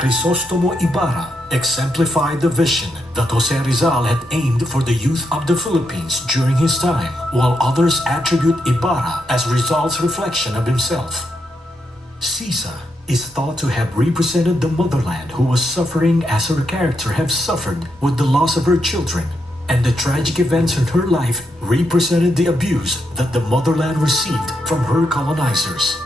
Crisostomo Ibarra exemplified the vision that Jose Rizal had aimed for the youth of the Philippines during his time, while others attribute Ibarra as Rizal's reflection of himself. Sisa is thought to have represented the motherland who was suffering as her character have suffered with the loss of her children, and the tragic events in her life represented the abuse that the motherland received from her colonizers.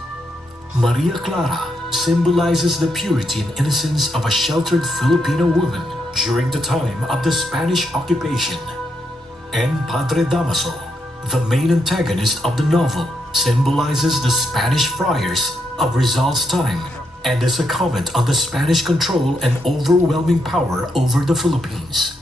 Maria Clara symbolizes the purity and innocence of a sheltered Filipino woman during the time of the Spanish occupation. And Padre Damaso, the main antagonist of the novel, symbolizes the Spanish friars of Rizal's time and is a comment on the Spanish control and overwhelming power over the Philippines.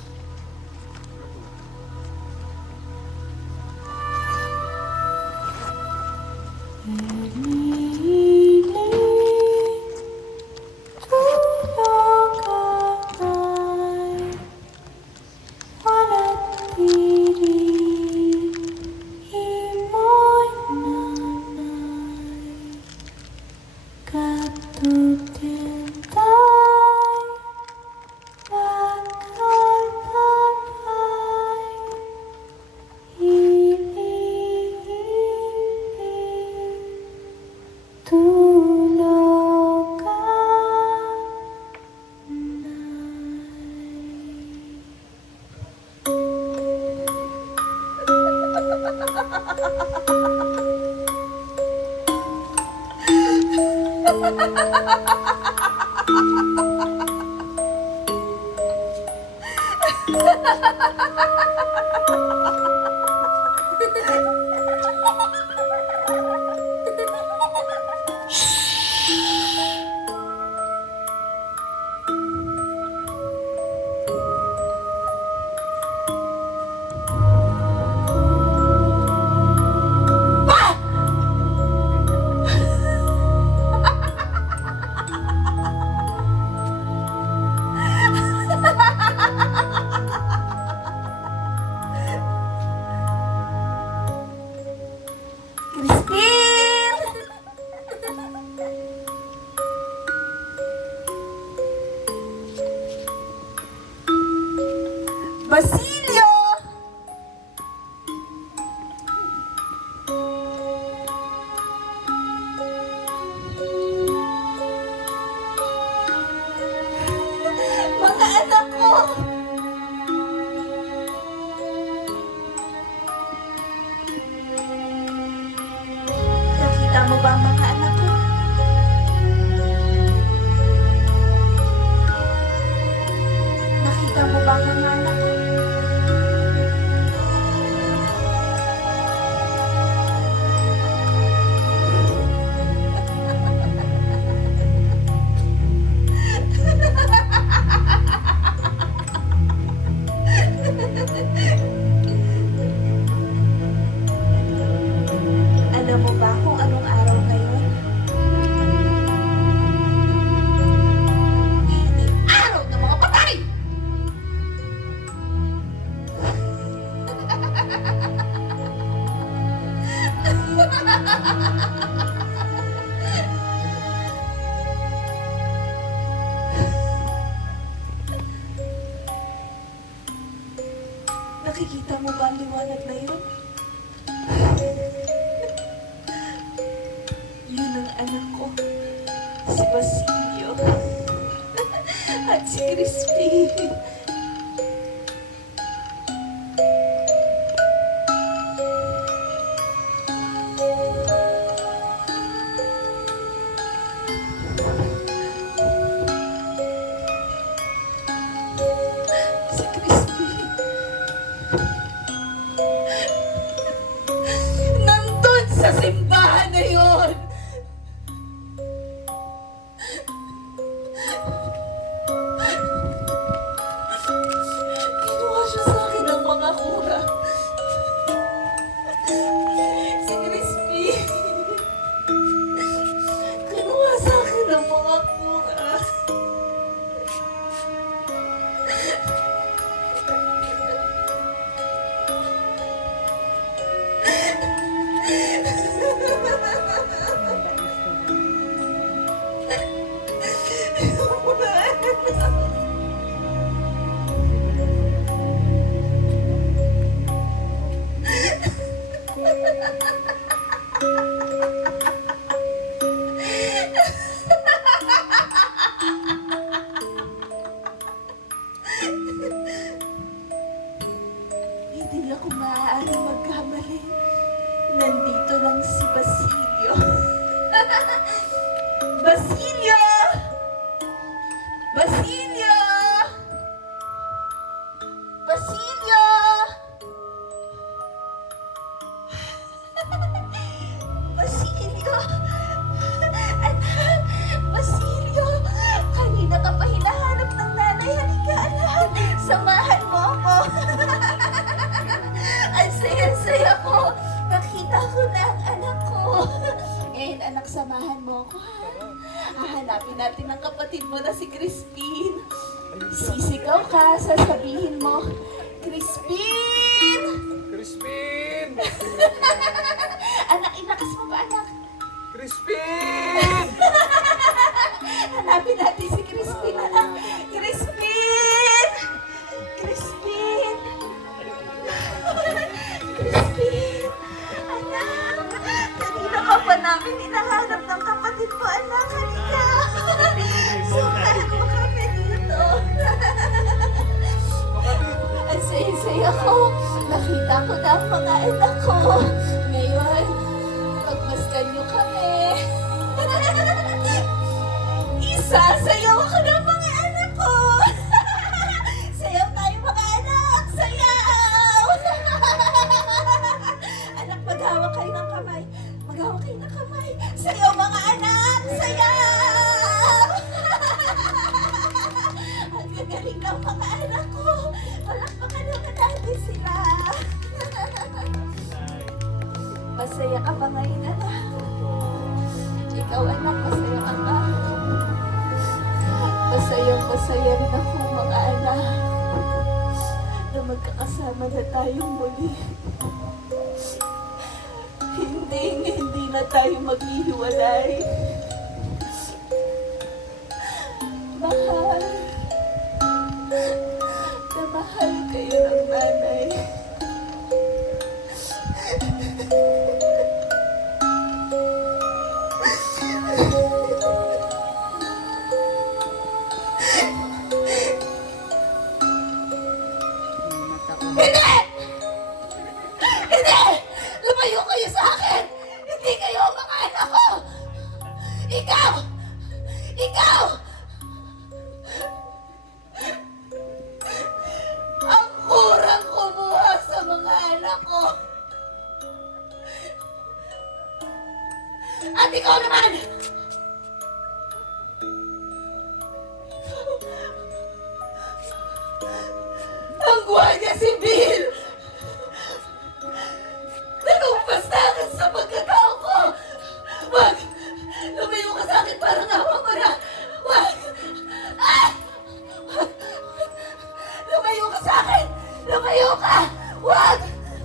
Basilio! Mga anak ko! Nakita mo ba ang mga anak ko? Nakita mo ba ang mga anak ko? Alam mo ba kung anong araw ngayon? Araw ng mga patay! Nakikita mo ba ang liwanag na yun? Yun ang anak ko, si Basilio at si Crispy. Si Crispy. Nandun sa simbahan na yun! Hindi ako maaaring magkamali. Nandito lang si Basilio. Basilio! Basilio! Basilio! Basilio! Anak! Basilio! Kanina ka pa hinahanap ng nanay. Halika, anak! Samahan mo ako! Ang saya-saya ko! Nakita ko na ang anak ko! Ngayon, anak, samahan mo ako, ha? Hahanapin natin ang kapatid mo na si Crispin. Sisigaw ka, sasabihin mo, Crispin! Crispin! Anak, ilakas mo pa, anak. Crispin! Hanapin natin si Crispin, anak. Crispin! Crispin! Crispin! Anak! Kanina ka pa namin hinahanap ng kapatid mo, anak. Halika! Sumahan mo kami dito. Ang saya-saya ko. Nakita ko na ang mga anak ko. Ngayon, pagmasdan niyo kami. Isasayaw ako ng mga anak ko. Sayaw tayo mga anak. Sayaw! Anak, maghawak kayo ng kamay. Maghawak kayo ng kamay. Sayaw mga anak. Sayaw! Ang gagaling ng mga anak ko. Palakpakan naman natin sila. Masaya ka ba ngayon, anak? Ikaw, anak, masaya ka ba? Masaya rin ako, mga anak, na magkakasama na tayong muli. Hindi na tayo maghihiwalay. Mahal. Na mahal kayo ng nanay. Hindi! Hindi! Lumayo kayo sa akin! Hindi kayo ang mga anak ko! Ikaw! Ikaw! Ang kurang kumuha sa mga anak ko! At ikaw naman! Ang Guardia Civil! Nanumpas na akin sa pagkatao ko! Wag! Lumayo ka sa akin, parang awa mo na! Wag! Ah! Lumayo ka sa akin! Lumayo ka! Wag!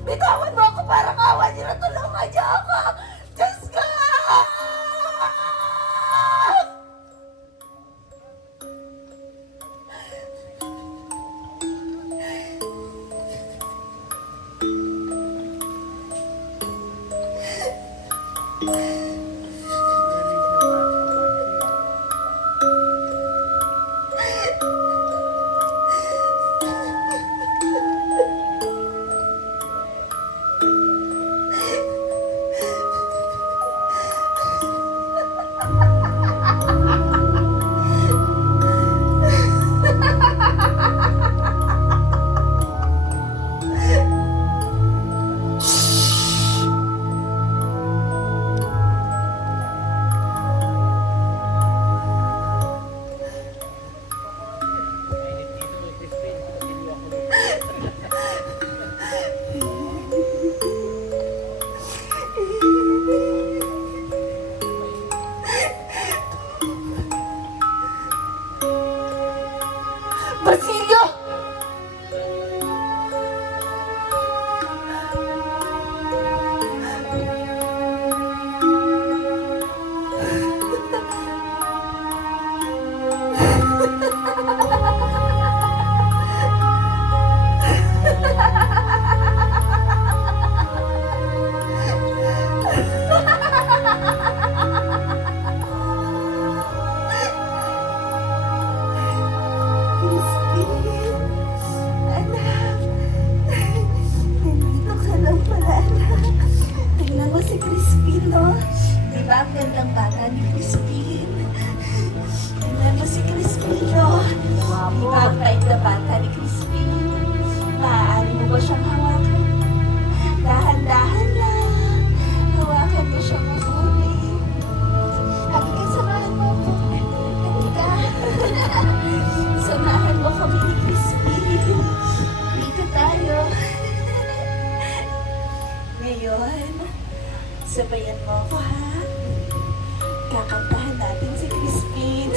Bitawan mo ako, parang awa niyo na, tulungan niyo ako! Diyos ko! ng bata ni Crispin. Tingnan mo si Crispin, no? Di ba ang bait na bata ni Crispin? Maaari mo ba siyang hawakan? Dahan-dahan lang. Hawakan mo siyang mabuti. Halika, samahan mo ako. Halika. Samahan mo kami ni Crispin. Dito tayo. Ngayon, sabayan mo ako, ha? Kakantahan natin si Crispin.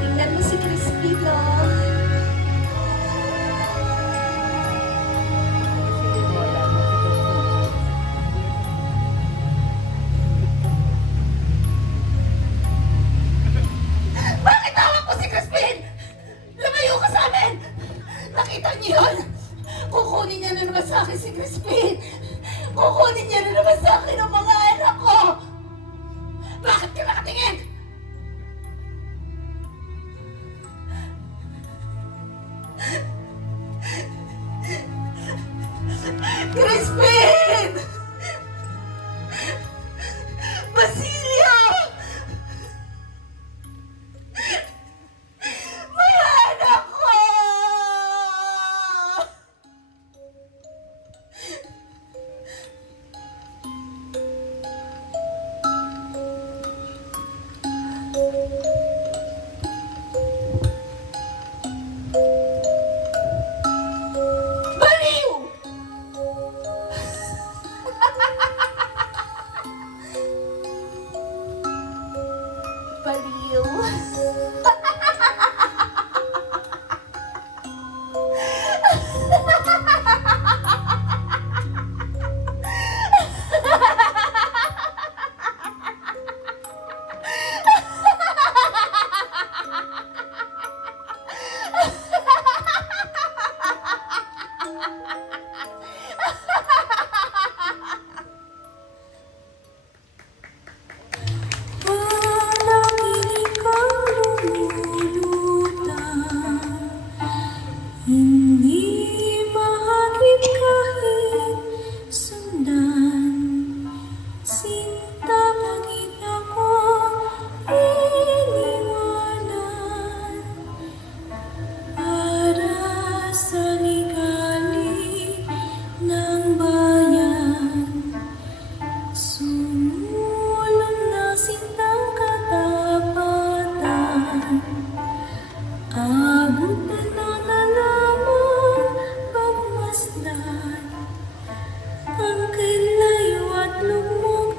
Tingnan mo si Crispin, no? Bakit tawag ko si Crispin? Lumayo ka sa amin! Nakita niyo yun? Kukunin niya na naman sa akin si Crispin! Kukunin niya na naman sa akin ang mga anak ko! Bakit ka nakatingin? Crispin! Basilio! Mga anak ko! Baliw! Baliw. Hindi mahagip kahit sundan, sinta pagit ako iniwanan, para sa ligali ng bayan. Sumulong na sintang katapatan, abutan na lamang pagmasdan ang kailayo at lubog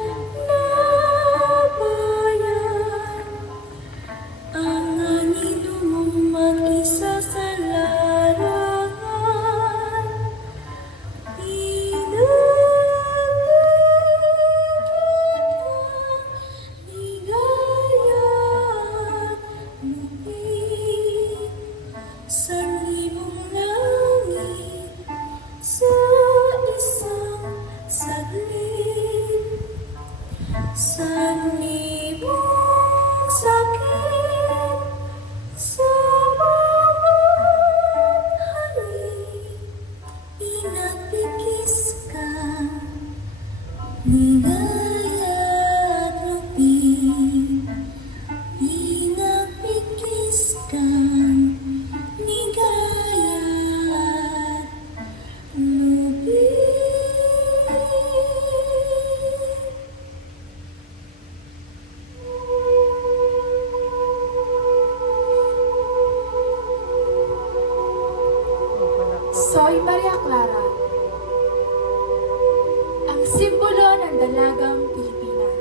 na bayan. Ang anino mong mag-isa sa larangan, ligaya at lupit sa libong langit, sa isang saglit, sa libong sakit, sa bawat halik, pinagpikis ka, ligaya at lupit, pinagpikis ka, ligaya at lupit. Soy Maria Clara, ang simbolo ng dalagang Pilipina.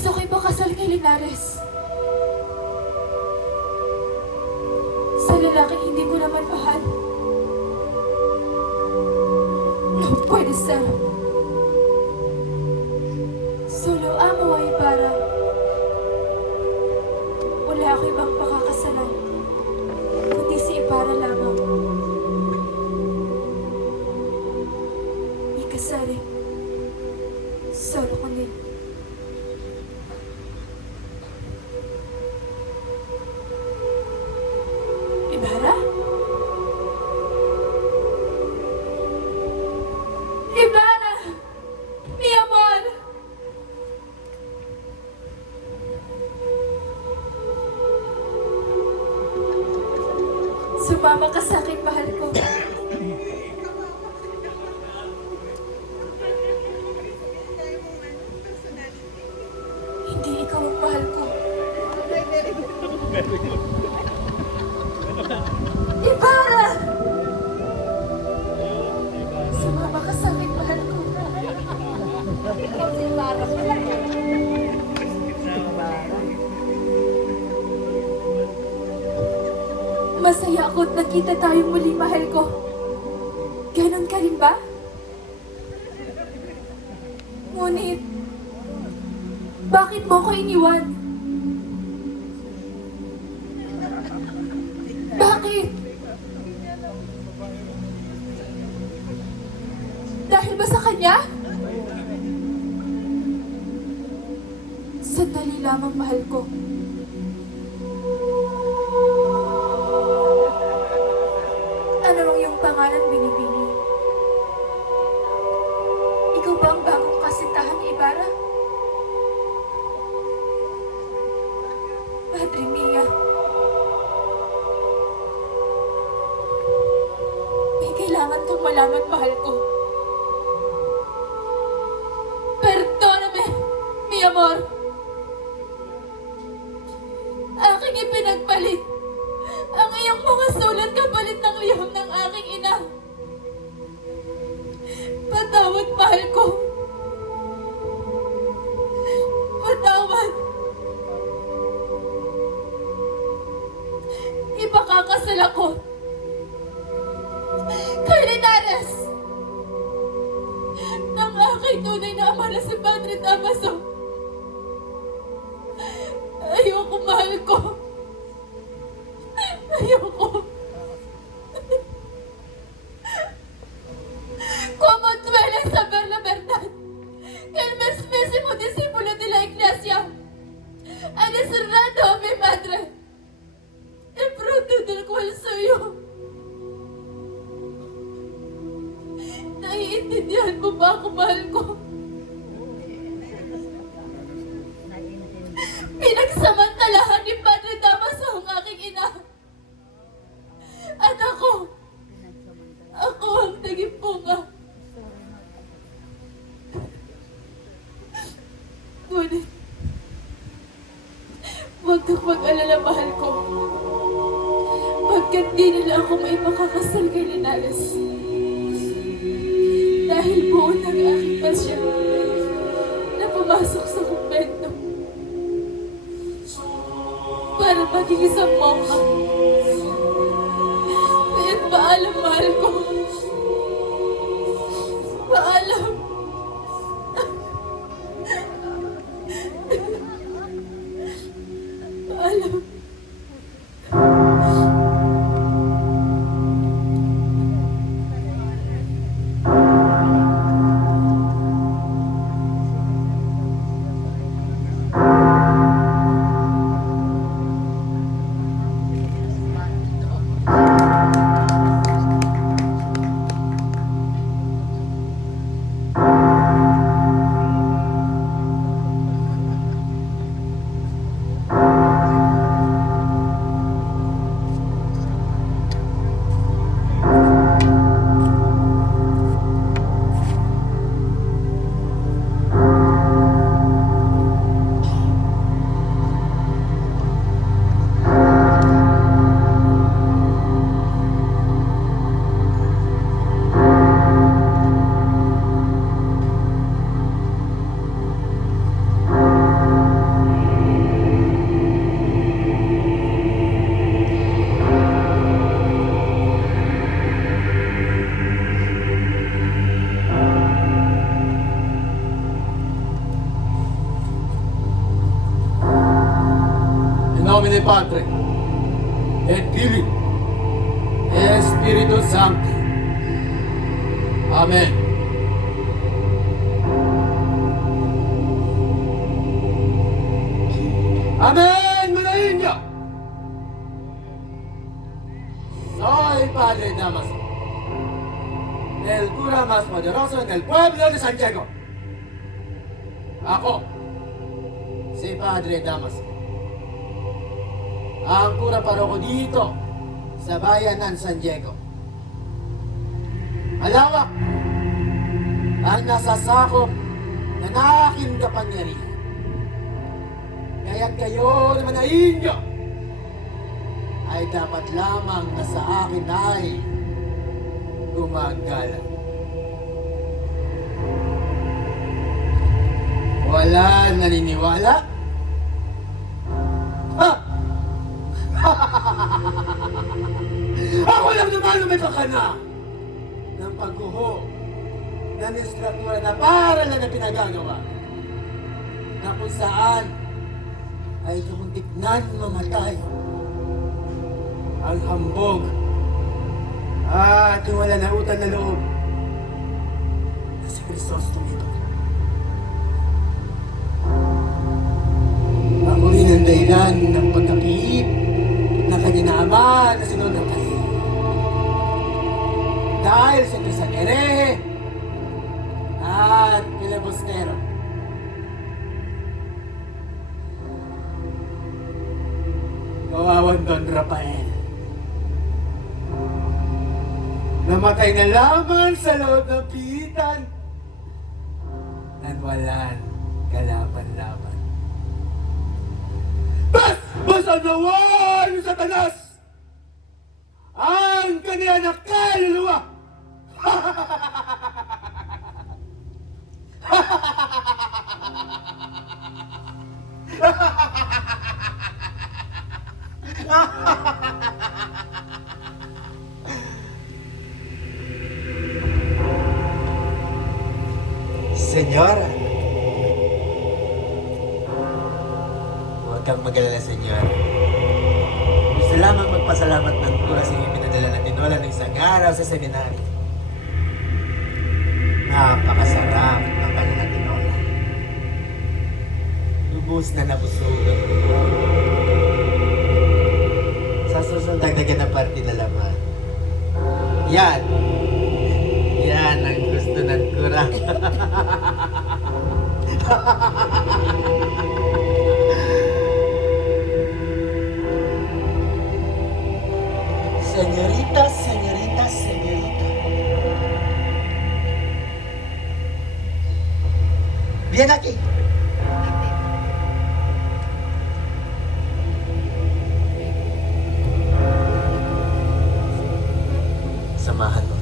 Gusto ko'y makasal kay Linares. Sa lalaking hindi ko naman mahal. No pwede ser. Solo amo ay para. Wala ako ibang pakakasalan. Kundi si Ibarra lamang. Ikasari. Solo ko din. Ibarra? Ibarra! Mi amor! Sumama ka sa akin, mahal ko. Hindi ikaw ang mahal ko. Ibarra! Sumama ka sa akin, mahal ko. Ikaw si Ibarra pala eh. Masaya ako't nakita tayong muli, mahal ko. Ganon ka rin ba? Ngunit, bakit mo ko iniwan? Bakit? Dahil ba sa kanya? Sandali lamang, mahal ko. Ano ang iyong pangalan, Binibini? Ikaw ba ang bagong kasintahan ni Ibarra? Madre mia. May kailangan kang malaman, mahal ko. Perdóname, mi amor. Aking ipinagpalit ang iyong mga sulat kapalit ng liham ng aking ina. Patawad, mahal ko. Patawad. Ipakakasal ako kay Linares ng aking tunay na ama na si Padre Damaso. Ayoko, mahal ko. Ayoko. Como duele saber la verdad que el mismísimo discípulo de la iglesia ha deserrado a mi madre, el fruto del cual soy yo. Naiintindihan mo ba ako, mahal ko? Pinagsamantalahan ni Padre Damaso ang aking ina. At ako ang naging bunga. Ngunit, huwag kang mag-alala, mahal ko. Pagkat di nila ako maipakakasal kay Linares. Dahil buo ng aking pasya na pumasok sa kumpento para maging isang monka. Kaya't paalam, mahal ko. Paalam. Paalam. Padre, et Filii, et Spiritus Sancti. Amen. Amen, mga Indio! Soy Padre Damaso, el cura más poderoso en el pueblo de San Diego. Ako, si Padre Damaso, ang cura paroko dito sa bayan ng San Diego. Malawak ang nasasakop ng aking kapangyarihan. Kaya't kayo naman na Indio ay dapat lamang na sa akin ay gumagalang. Wala naniniwala? Ha? Ako lang naman may pakana ng pagguho ng instruktura na para lang na pinagagawa na kung saan ay kamuntik nan mamatay ang hambog at yung wala na utang na loob na si Kristos tumito. Ako rin ang dahilan ng pagkapiip na kanya na ama na sinunod ng tayo. Dahil sa isang erehe at filibustero. Kawawan Don Rafael. Namatay na lamang sa loob ng pihitan at walang kalaban-laban. Basta nawa ni Satanas ang kanyang na kaluluwa. Senyora. Huwag kang mag-alala, Senyora. Gusto lamang magpasalamat ng kura sa iyong pinadala na tinola ng isang araw sa seminary. Napakasarap ng kanilang tinola. Lubos na nabusog ang tinola. Sa susunod dagdagan na parte na laman. Yan! Yan ang gusto ng kura. Señorita, señorita, señorita. Bien aquí. Samahan mo.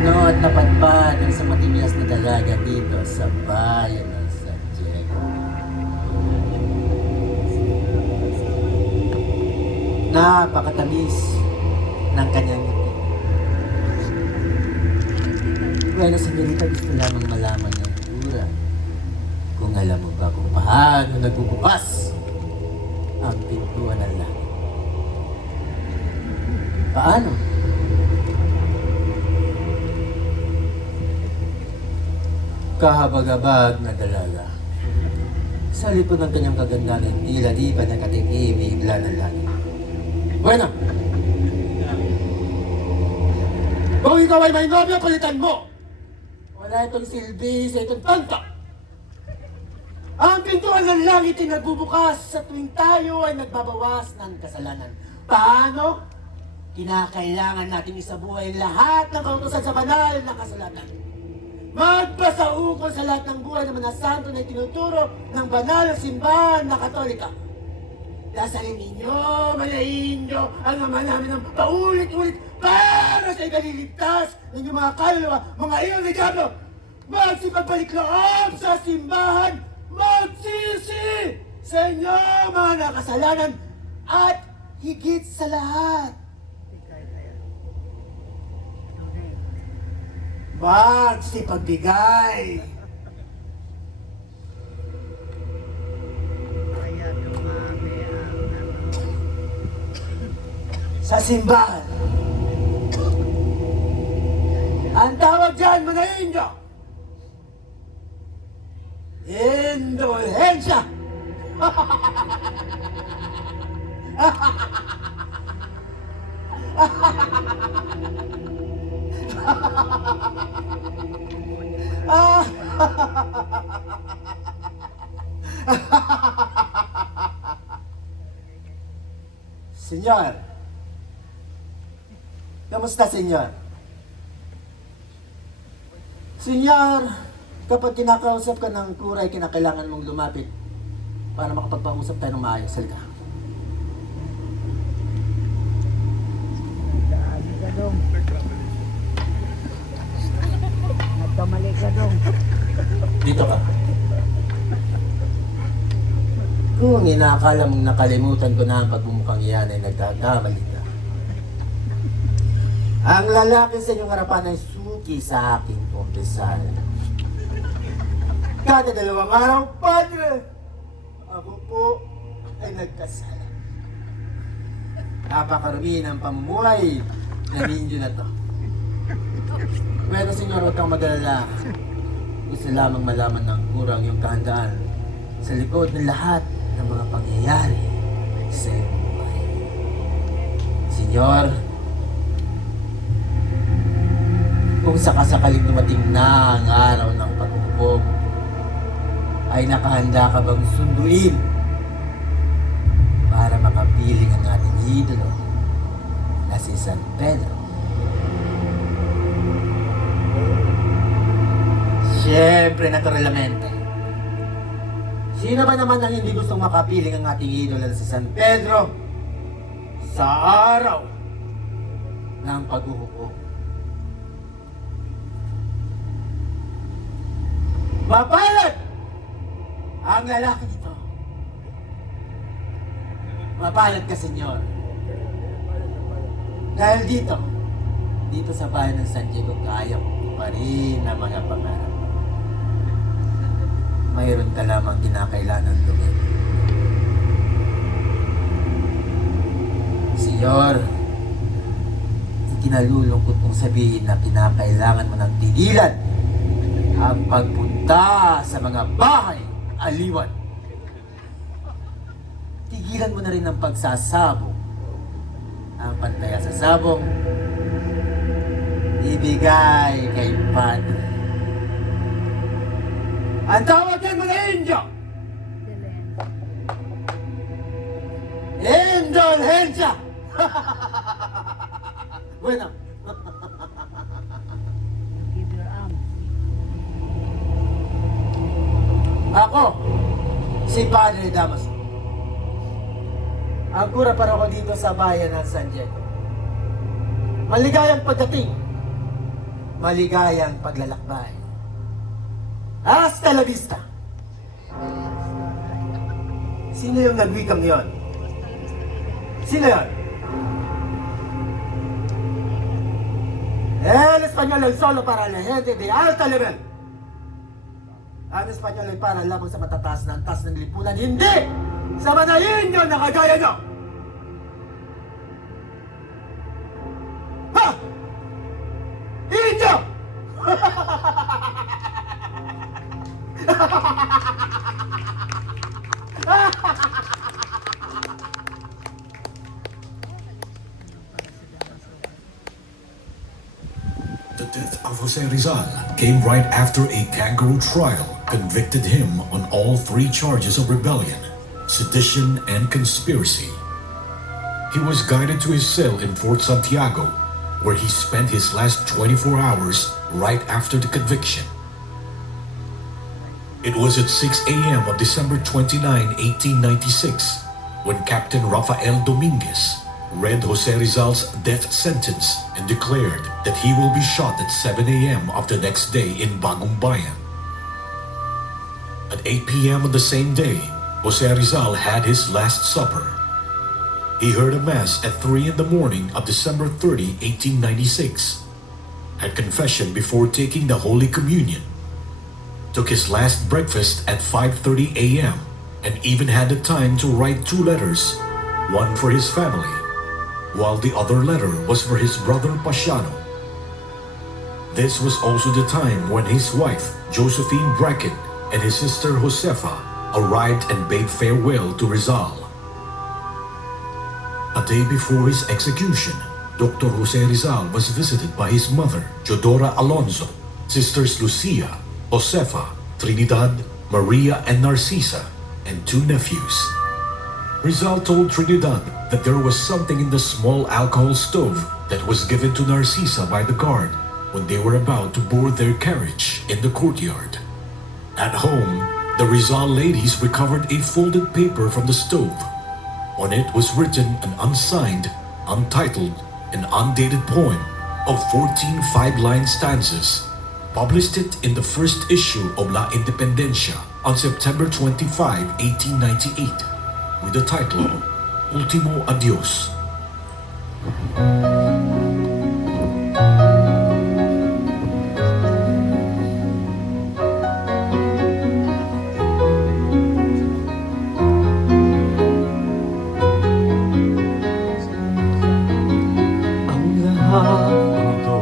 Ano at napadpad ang sa matigas na dalaga dito sa bayan ng San Diego. Napakatamis ng kanyang ngiti. Bueno, señorita, gusto lamang malaman ng kura kung alam mo ba kung paano nagbubukas ang pintuan ng langit. Paano? Kahabag-habag na dalaga. Sa lipod ng kanyang kagandahan, tila di ba nakatikim, bigla ng langit. Bueno! Kung ikaw ay may nobyo, palitan mo! Wala itong silbi sa itong tanta! Ang pintuan ng langit ay nagbubukas sa tuwing tayo ay nagbabawas ng kasalanan. Paano? Kinakailangan natin isabuhay lahat ng kautusan sa banal na kasulatan. Magbasa ukol sa lahat ng buhay ng mga santo na itinuturo ng banal na simbahan na Katolika. Dasalin ninyo, mga Indio, ang ama namin ng paulit-ulit para sa ikaliligtas ng inyong mga kaluluwa, mga iyong ligado. Magsipagbalik loob sa simbahan magsisi sa inyong mga nakasalanan at higit sa lahat, magsipagbigay. Sa simbahan. Ang tawag dyan, mga Indio, indulhensya. Senyor, kamusta, senyor? Senyor, kapag kinakausap ka ng kuray, kinakailangan mong lumapit para makapagpausap tayo ng maayos. Halika. Nagkamali ka dong. Dito ka. Kung inaakala mong nakalimutan ko na ang pagbumukhang iyan ay nagkakamali ka. Ang lalaki sa inyong harapan ay suki sa aking kumpisal. Kada 2 araw, Padre, ako po ay nagkasala. Napakarumi ng pamumuhay na ninyo na to. Pero senyor, huwag kang mag-alala. Gusto lamang malaman ng kurang yung kahandaan sa likod ng lahat ng mga pangyayari sa iyong buhay. Senyor, kung sakasakaling dumating na ang araw ng paghukom, ay nakahanda ka bang sunduin para makapiling ang ating idolo na si San Pedro? Siyempre, naturalmente. Sino ba naman ang hindi gustong makapiling ang ating idolo na si San Pedro sa araw ng paghuhukom? Mapalad ang lalaki nito. Mapalad ka, senyor. Dahil dito sa bayan ng San Diego, kaya mo pa rin ang mga pangarap. Mayroon ka lamang kinakailangan gawin. Senyor, ikinalulungkot kong sabihin na kinakailangan mo ng tigilan ang pagpunta sa mga bahay aliwan. Tigilan mo na rin ang pagsasabong. Ang pantaya sa sabong, ibigay kay Padre. Ang tawag yan, mga Indio! Indulhensya! Bueno. Give your arm. Ako, si Padre Damaso. Ang kura para ko dito sa bayan ng San Diego. Maligayang pagdating. Maligayang paglalakbay. Hasta la vista. Sino yung nagwikang yon? Sino yon? El Español ay solo para la gente de alta level. Ang Espanyol ay para lamang sa matataas na antas ng lipunan, hindi sa mga Indio na kagaya nyo! Ha! Indio! The death of Jose Rizal came right after a kangaroo trial convicted him on all 3 charges of rebellion, sedition, and conspiracy. He was guided to his cell in Fort Santiago, where he spent his last 24 hours right after the conviction. It was at 6 a.m. on December 29, 1896, when Captain Rafael Dominguez read Jose Rizal's death sentence and declared that he will be shot at 7 a.m. of the next day in Bagong Bayan. At 8 p.m. on the same day, Jose Rizal had his last supper. He heard a mass at 3 in the morning of December 30, 1896, had confession before taking the Holy Communion, took his last breakfast at 5:30 a.m., and even had the time to write 2 letters, one for his family, while the other letter was for his brother Pasiano. This was also the time when his wife, Josephine Bracken, and his sister Josefa arrived and bade farewell to Rizal. A day before his execution, Dr. Jose Rizal was visited by his mother, Jodora Alonzo, sisters Lucia, Josefa, Trinidad, Maria, and Narcisa, and 2 nephews. Rizal told Trinidad that there was something in the small alcohol stove that was given to Narcisa by the guard when they were about to board their carriage in the courtyard. At home, the Rizal ladies recovered a folded paper from the stove. On it was written an unsigned, untitled, and undated poem of 14 5-line stanzas, published it in the first issue of La Independencia on September 25, 1898, with the title Ultimo Adios. Ang lahat ng ito,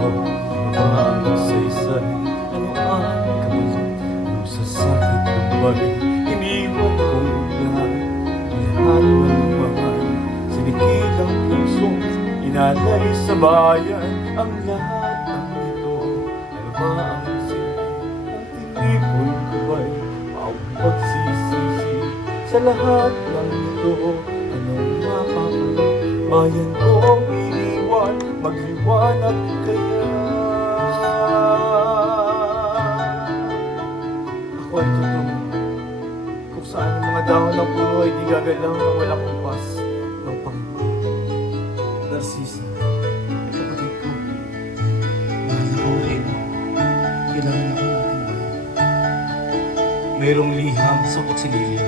lumang saysay, ano ang kabalit, sa sakit ng bali, iniwan kong lahat, ang lahat ng mahal, sinikilang puso, inalay sa bayan, ang lahat ng ito, ano ba ang silbi, ang tinipon ko ba'y pagsisisi, sa lahat ng ito, anong mapapalit, bayan kong iniwan, magliwanag kaya. Ako ay totoo, kung saan ang mga dahon ng puno ay di gagalaw na walang kumpas ng Panginoon. Narcisa, kapatid ko, mahal ako na ina, kailangan ako natin ba? Mayroong liham sa kutsilyo.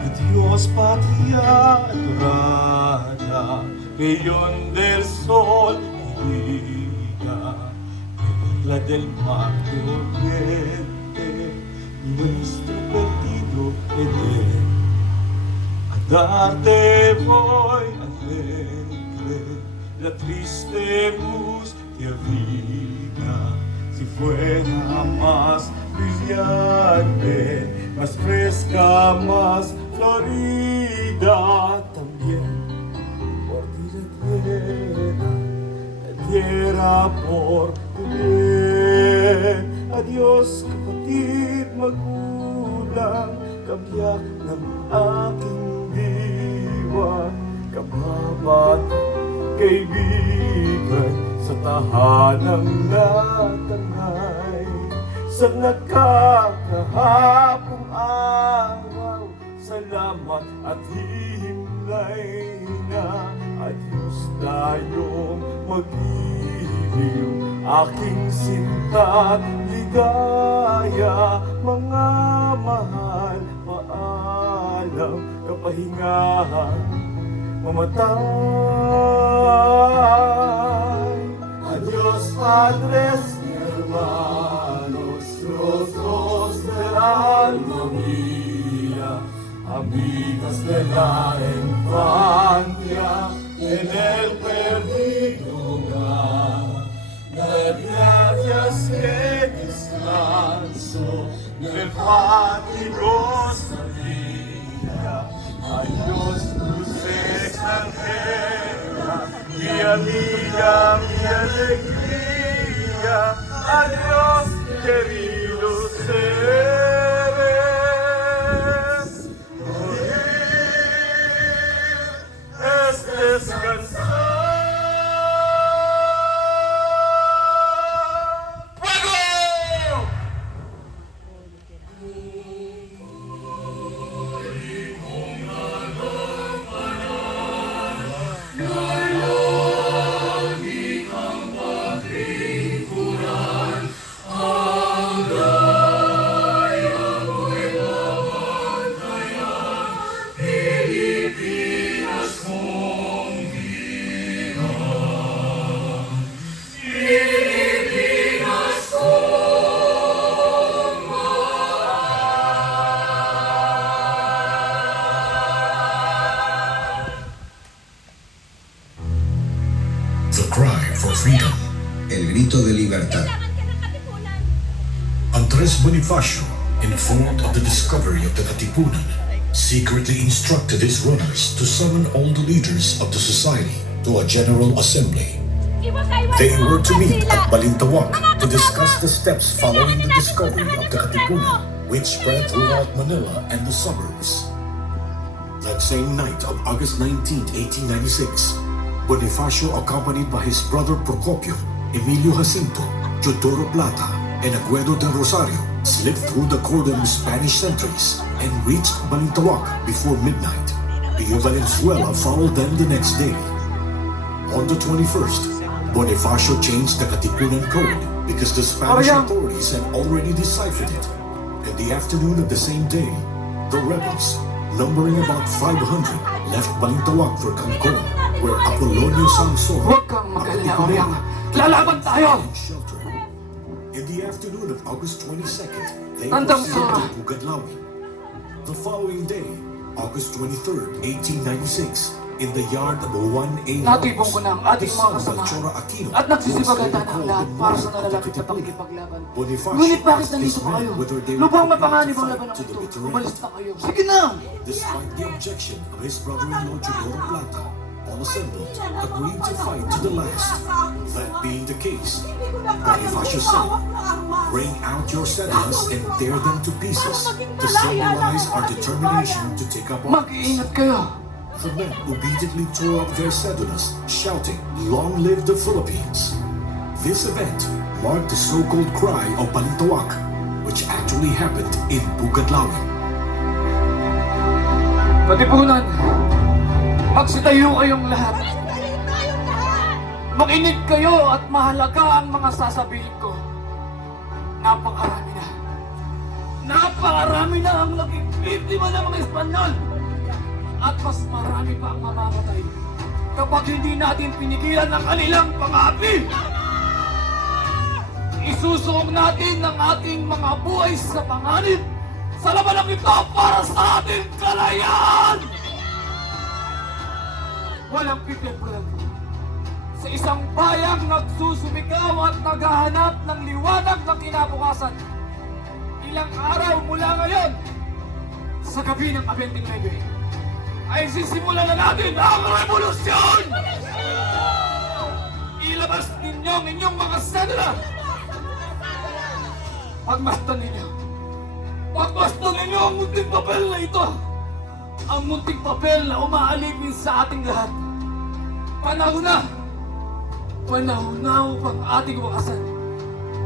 Adios patria adorada, rayon del sol divina, perla del mar de oriente, nuestro perdido Edén. A darte voy alegre, la triste luz de vida, si fuera más brillante, más fresca, más florida, también por ti la diera por tu bien. Adios kapatid magulang, kamyak ng aking diwa, kababat kaibigan sa tahanang natangay, sa nakakahapong araw. Salamat at himlay na, adios tayong mag-iliw, aking sinta't ligaya, mga mahal, paalam, kapahingahan, mamatay. Adios padres y hermanos, los dos del alma mía, amigas de la infancia, en el perdido hogar. Dar gracias que descanso del fatigo salida. Adiós, dulce extranjera, mi amiga, mi alegría. Adiós, queridos seres. Morir es descansar. Alerta. Andres Bonifacio, informed of the discovery of the Katipunan, secretly instructed his runners to summon all the leaders of the society to a general assembly. They were to meet at Balintawak to discuss the steps following the discovery of the Katipunan, which spread throughout Manila and the suburbs. That same night of August 19, 1896, Bonifacio, accompanied by his brother Procopio, Emilio Jacinto, Teodoro Plata, and Aguedo del Rosario, slipped through the cordon of Spanish sentries and reached Balintawak before midnight. Pio Valenzuela followed them the next day. On the 21st, Bonifacio changed the Katipunan code because the Spanish authorities had already deciphered it. In the afternoon of the same day, the rebels, numbering about 500, left Balintawak for Cancun, where Apolonio Sansor, Huwag kang mag-alala, Oriang. Lalaban tayo! shelter. In the afternoon of August 22nd, they Tandang proceeded Sora. to Pugadlawi. The following day, August 23rd, 1896, in the yard of Juan A. Natipon ko na ang ating the mga son of kasamahan Chora Aquino, at nagsisibagatan was ang later lahat called para the sa Mayor of nalalapit na Katipunan. pakikipaglaban. Bonifacio Ngunit bakit asked nandito his pa men kayo? whether they were Lubang prepared mapanganib to ang fight laban to ng the ito. bitter end. Umalis na kayo. Sige na! Despite the objection of his brother-in-law Teodoro Plata, all assembled agreed to fight to the last. That being the case, Bonifacio said, "Bring out your cédulas and tear them to pieces to symbolize our determination to take up arms." Mag-iingat kayo. The men obediently tore up their cédulas, shouting, "Long live the Philippines!" This event marked the so-called cry of Balintawak, which actually happened in Pugadlawi. Katipunan, magsitayo kayong lahat. Makinig kayo at mahalaga ang mga sasabihin ko. Napakarami na. Napakarami na ang naging biktima ng mga Espanyol. At mas marami pa ang mamamatay kapag hindi natin pinigilan ang kanilang pang-api. Isusuong natin ang ating mga buhay sa panganib sa labanang ito para sa ating kalayaan! Walang pipiplag. Sa isang bayang nagsusumikaw at naghahanap ng liwanag ng kinabukasan. Ilang araw mula ngayon, sa gabi ng 29, ay sisimulan na natin ang revolusyon! Ilabas ninyo ang inyong mga sedula! Pagmasdan ninyo ang munting papel na ito! Ang munting papel na umaalipin sa ating lahat. Panahon na upang ating wakasan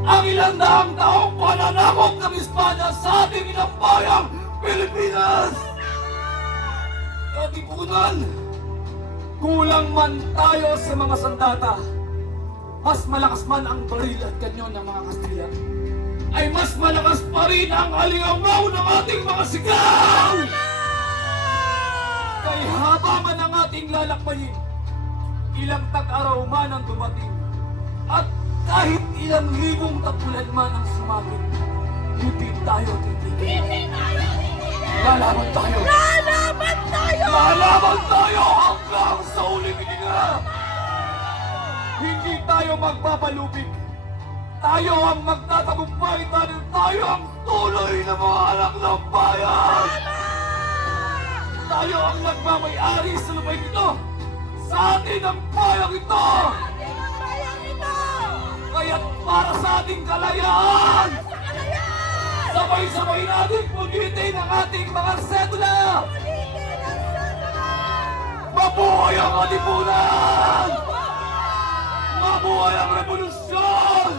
ang ilang daang taong pananakop ng Espanya sa ating inang bayang Pilipinas! Katipunan, kulang man tayo sa mga sandata, mas malakas man ang baril at kanyon ng mga Kastila, ay mas malakas pa rin ang alingaw ng ating mga sigaw! Kaya haba man ang ating lalakbayin, ilang tag-araw man ang dumating, at kahit ilang libong tapulan man ang sumapit, hindi tayo titigil. Lalaban tayo! Lalaban tayo hanggang sa uling hininga! Hindi tayo magpapalupig. Tayo ang magtatagumpay dahil tayo ang tuloy na mga anak ng bayan! Tayo ang nagmamay-ari sa lupain ito! Sa atin ang bayang ito! Kaya't para sa ating kalayaan! Sabay-sabay natin punitin ang ating mga sedula! Mabuhay ang katipunan! Mabuhay ang revolusyon!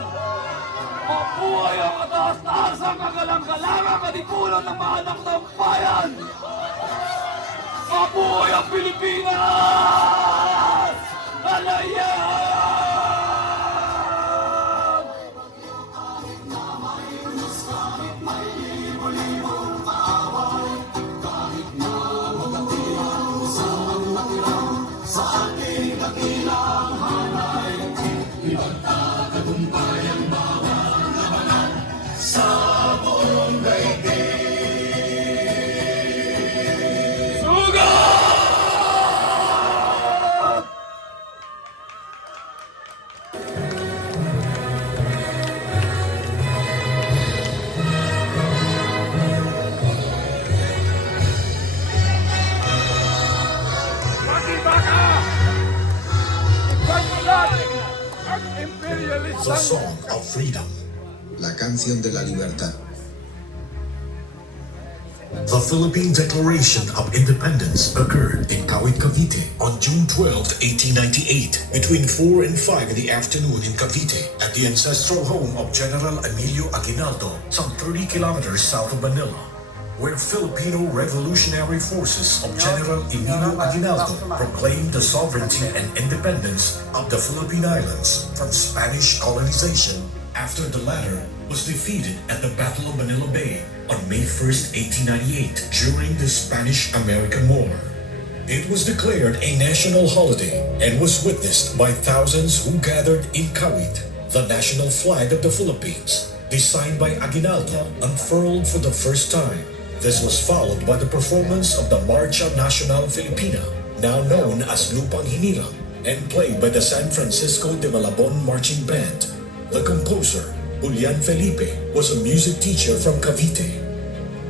Mabuhay ang kataas-taasang kagalang-galangang katipunan ng mga anak ng bayan! Mabuhay ang Pilipinas! Kalayaan! freedom. La canción de la libertad. The Philippine Declaration of Independence occurred in Kawit, Cavite on June 12, 1898, between 4 and 5 in the afternoon in Cavite, at the ancestral home of General Emilio Aguinaldo, some 30 kilometers south of Manila, where Filipino Revolutionary Forces of General Emilio Aguinaldo proclaimed the sovereignty and independence of the Philippine Islands from Spanish colonization after the latter was defeated at the Battle of Manila Bay on May 1, 1898 during the Spanish-American War. It was declared a national holiday and was witnessed by thousands who gathered in Kawit. The national flag of the Philippines, designed by Aguinaldo, unfurled for the first time. This was followed by the performance of the Marcha Nacional Filipina, now known as Lupang Hinirang, and played by the San Francisco de Malabon Marching Band. The composer, Julian Felipe, was a music teacher from Cavite.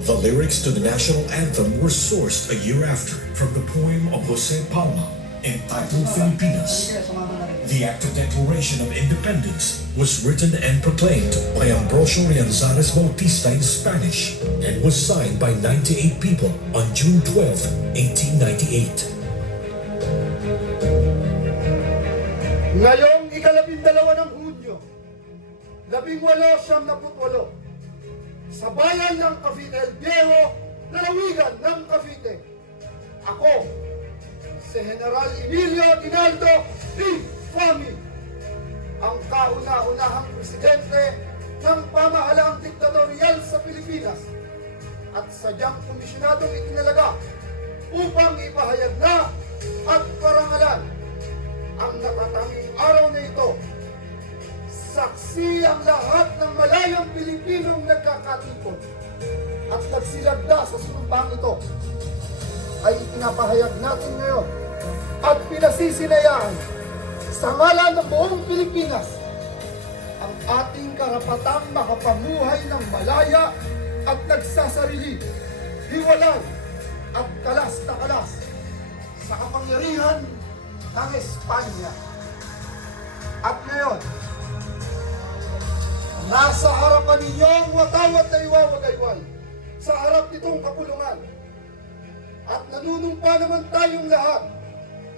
The lyrics to the national anthem were sourced a year after from the poem of Jose Palma entitled Filipinas. The Act of Declaration of Independence was written and proclaimed by Ambrosio Rianzares Bautista in Spanish and was signed by 98 people on June 12, 1898. Ngayong ika-12 ng Hunyo, 1878, sa bayan ng Cavite El Viejo, lalawigan ng Cavite, ako, si General Emilio Aguinaldo P. Fami, ang kauna-unahang presidente ng pamahalaang diktatorial sa Pilipinas at sadyang komisyonadong itinalaga upang ipahayag na at parangalan ang natatanging araw na ito. Saksi ang lahat ng malayang Pilipinong nagkakatipon at nagsilagda sa sinumpang ito ay ipinapahayag natin ngayon at pinasisinayaan sa ngalan ng buong Pilipinas ang ating karapatang makapamuhay ng malaya at nagsasarili, hiwalay at kalas na kalas sa kapangyarihan ng Espanya. At ngayon, nasa harapan ninyo ang watawat na iwawagayway sa harap nitong kapulungan. At nanunumpa naman tayong lahat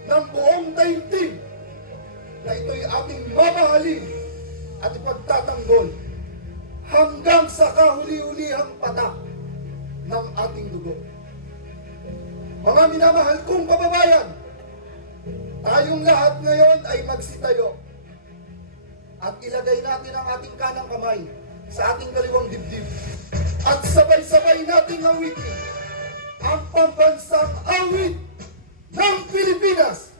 ng buong daigdig na ito'y ating mamahalin at ipagtatanggol hanggang sa kahuli-hulihang patak ng ating dugo. Mga minamahal kong kababayan, tayong lahat ngayon ay magsitayo at ilagay natin ang ating kanang kamay sa ating kaliwang dibdib at sabay-sabay nating awitin ang pambansang awit ng Pilipinas.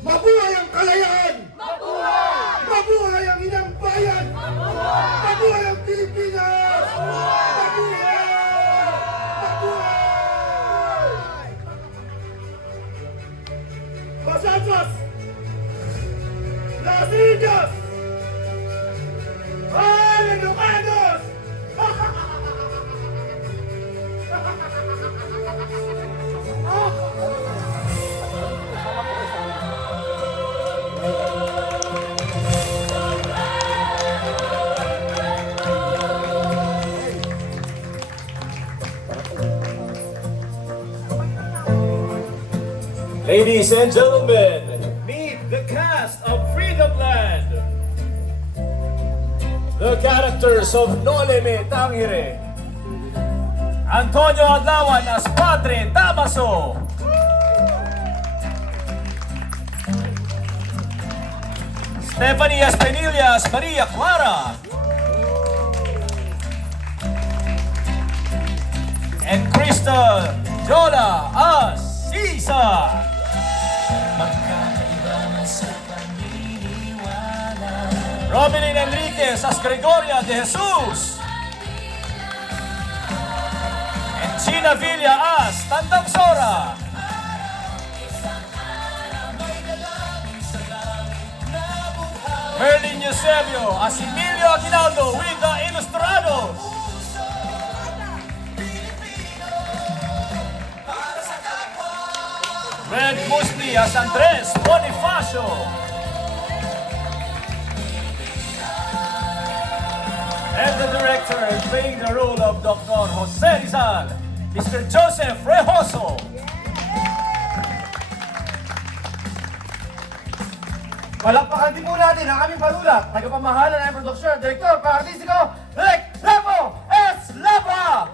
Mabuhay ang kalayaan! Mabuhay! Mabuhay ang inang bayan! Mabuhay! Mabuhay ang Pilipinas! Mabuhay! Mabuhay! Pasensas! Las Indias! ¡Ay, Ilocos! Ladies and gentlemen, meet the cast of Freedom Land. The characters of Noleme Tangere. Antonio Adlawan as Padre Damaso. Stephanie Espenilla as Maria Clara. And Crystal Jola as Sisa. Robin Enriquez as Gregoria de Jesus. And Gina Villa as Tandang Sora. Merlin Eusebio as Emilio Aguinaldo with the Ilustrados. Red Musli as Andres Bonifacio. And the director playing the role of Dr. Jose Rizal, Mr. Joseph Rejoso. Palakpakan din po natin ang aming panulat, tagapamahala ng produksyon, direktor, artistiko, Rick Lepo S. Lapa!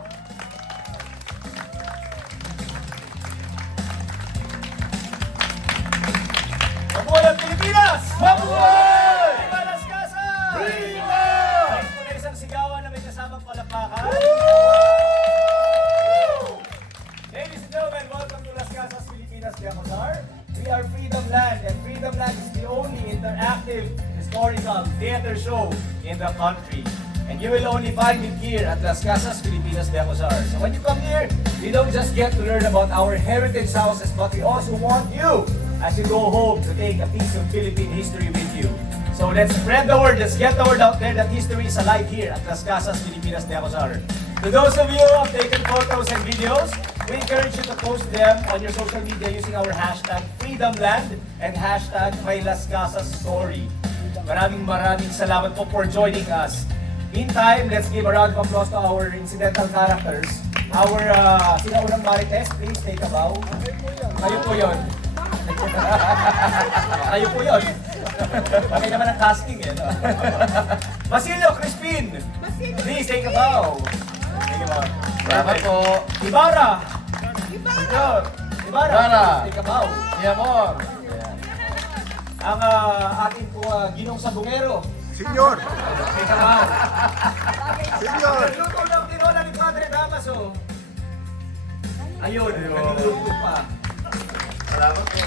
Mabuhay ang Pilipinas! Mabuhay! Viva Las Casas! Viva! Kahit po na isang sigawan na may kasamang palakpakan. Ladies and gentlemen, welcome to Las Casas, Pilipinas, Diacosar. We are Freedom Land, and Freedom Land is the only interactive historical theater show in the country. And you will only find it here at Las Casas, Pilipinas, Diacosar. So when you come here, you don't just get to learn about our heritage houses, but we also want you, as you go home, to take a piece of Philippine history with you. So let's spread the word, let's get the word out there that history is alive here at Las Casas, Pilipinas, Diacosar. To those of you who have taken photos and videos, we encourage you to post them on your social media using our hashtag FreedomLand and hashtag MyLasCasasStory. Maraming salamat po for joining us. Meantime, let's give a round of applause to our incidental characters. Our sinaunang Marites, please take a bow. Kayo po yun. Kayo po yun. Kami naman ang casting eh. No? Basilio Crispin, please take a bow. Take a bow. Salamat po. Ibarra. Senyor. Ibarra. Take a bow. Mi amor. Ang ating po ginong sabungero. Señor, Take a bow. señor. Nagluto ng tinola ni Padre Damaso. Ayun, nagluto pa. Salamat po.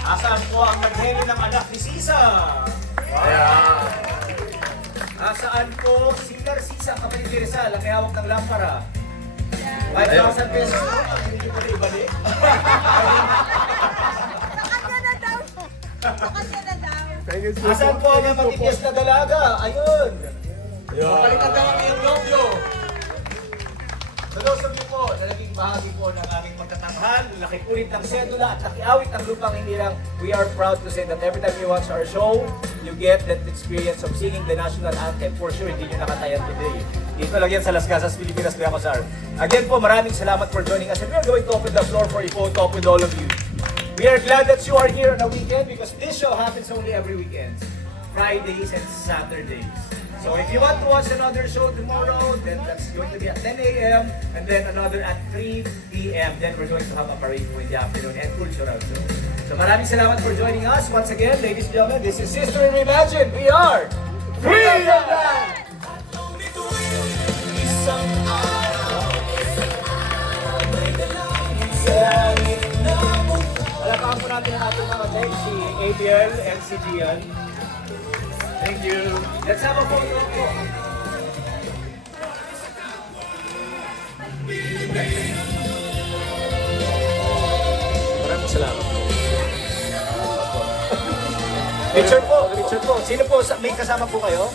Asan po ang nagheli ng anak ni Sisa? Ayan. Asaan po si Narcisa kapatid ni Rizal ang may hawak ng lampara? 5,000 pesos po ang hindi ko na ibalik. Asan po ang matigas na dalaga? Ayun! Palitan na kami ang nobyo. So those of you po na naging bahagi po ng aming pagtatanghal, nakipulit ng sedula at nakiawit ng lupang hinirang, we are proud to say that every time you watch our show, you get that experience of singing the national anthem. For sure, hindi nyo nakatayan today. Dito lang yan sa Las Casas, Pilipinas, Diacosar. Again po, maraming salamat for joining us and we are going to open the floor for a photo op with all of you. We are glad that you are here on a weekend because this show happens only every weekend. Fridays and Saturdays. So if you want to watch another show tomorrow, then that's going to be at 10 a.m. and then another at 3 p.m. Then we're going to have a parade in the afternoon and cultural show. So maraming salamat for joining us. Once again, ladies and gentlemen, this is History Reimagined. We are Freedom Land! Palakpakan po natin ang ating mga guys, si ABL and si Gian. Thank you. Let's have a photo po. Maraming salamat. Picture po, picture po. Sino po, may kasama po kayo?